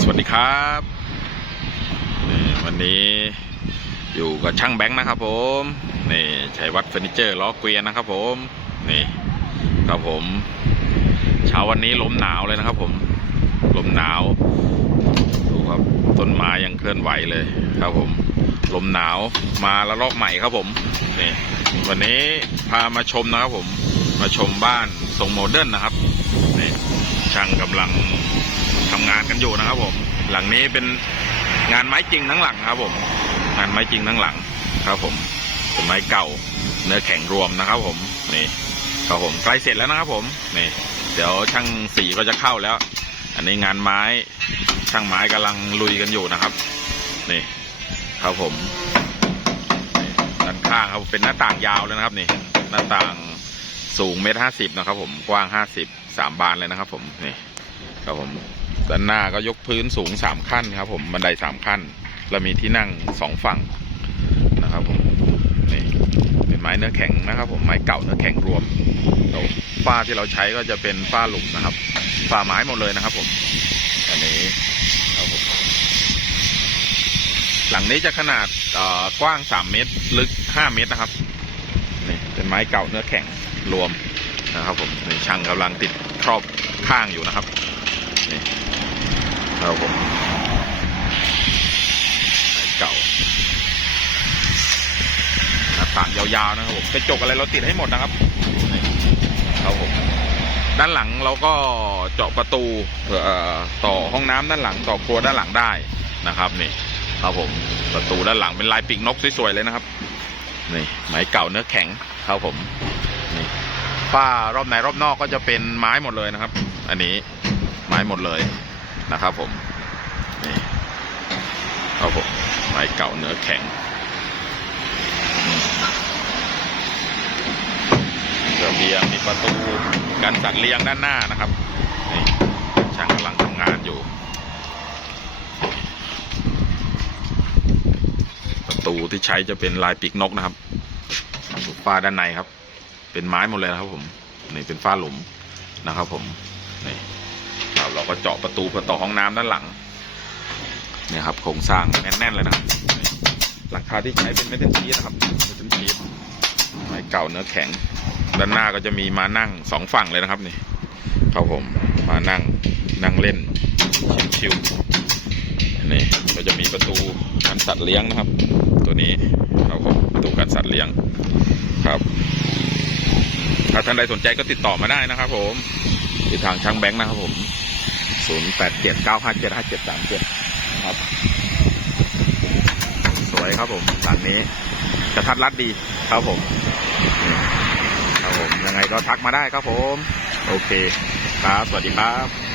สวัสดีครับวันนี้อยู่กับช่างแบงค์นะครับผมนี่ชัยวัฒน์เฟอร์นิเจอร์ล้อเกวียนนะครับผมนี่ครับผมเช้าวันนี้ลมหนาวเลยนะครับผมลมหนาวดูครับต้นไม้ยังเคลื่อนไหวเลยครับผมลมหนาวมาละลอกใหม่ครับผมนี่วันนี้พามาชมนะครับผมมาชมบ้านทรงโมเดิร์นนะครับ ช่างกำลังทำงานกันอยู่นะครับผม หลังนี้เป็นงานไม้จริงทั้งหลังครับผม งานไม้จริงทั้งหลังครับผม เป็นไม้เก่า เนื้อแข็งรวมนะครับ ผมนี่ครับผมใกล้เสร็จแล้วนะครับผมนี่ เดี๋ยวช่างสีก็จะเข้าแล้ว อันนี้งานไม้ช่างไม้กำลังลุยกันอยู่นะครับนี่ครับผมด้านข้างครับเป็นหน้าต่างยาวเลยนะครับนี่ หน้าต่างสูงเมตรห้าสิบนะครับ ผมกว้างห้าสิบ สามบานเลยนะครับ ผมนี่ครับผมด้านหน้าก็ยกพื้นสูงสามขั้นครับ ผมบันไดสามขั้นแล้วมีที่นั่งสองฝั่งนะครับ ผมนี่เป็นไม้เนื้อแข็งนะครับ ผมไม้เก่าเนื้อแข็งรวมแล้วฝ้าที่เราใช้ก็จะเป็นฝ้าหลุมนะครับฝ้าไม้หมดเลยนะครับ ผมอันนี้ครับผมหลังนี้จะขนาดกว้างสามเมตรลึกห้าเมตรนะครับนี่เป็นไม้เก่าเนื้อแข็งรวม นะครับผมนี่ช่างกำลังติดครอบข้างอยู่นะครับนี่ครับผมไม้เก่าหน้าต่างยาวๆนะครับผมกระจกอะไรเราติดให้หมดนะครับนี่ครับผมด้านหลังเราก็เจาะประตูเอ่อต่อห้องน้ำด้านหลังต่อครัวด้านหลังได้นะครับนี่ครับผมประตูด้านหลังเป็นลายปีกนกสวยๆเลยนะครับนี่ไม้เก่าเนื้อแข็งครับผมนี่ ฝ้ารอบในรอบนอกก็จะเป็นไม้หมดเลยนะครับ อันนี้ไม้หมดเลยนะครับผมนี่ครับผมไม้เก่าเนื้อแข็งระเบียงมีประตูกันสัตว์เลี้ยงด้านหน้านะครับนี่ช่างกำลังทำงานอยู่ ประตูที่ใช้จะเป็นลายปีกนกนะครับฝ้าด้านในครับ เป็นไม้หมดเลยนะครับผมนี่เป็นฝ้าหลุมนะครับ ผมนี่ครับเราก็เจาะประตูเพื่อต่อห้องน้ำด้านหลังเนี่ยครับโครงสร้างแน่นๆเลยนะครับหลังคาที่ใช้เป็นเมทัลชีสนะครับเมทัลชีสไม้เก่าเนื้อแข็ง ด้านหน้าก็จะมีมานั่งสองฝั่งเลยนะครับนี่ครับผมมานั่งนั่งเล่นชิวๆนี่ก็จะมีประตูกันสัตว์เลี้ยงนะครับ ตัวนี้ครับผมประตูกันสัตว์เลี้ยงครับ ถ้าท่านใดสนใจก็ติดต่อมาได้นะครับ ผมที่ทางช่างแบงค์นะครับ ผม0 8 7 9 5 7 5 7 3 7ครับ สวยครับผมสันนี้กระทัดรัดดีครับผมครับผมยังไงก็ทักมาได้ครับผม โอเค ครับ สวัสดีครับ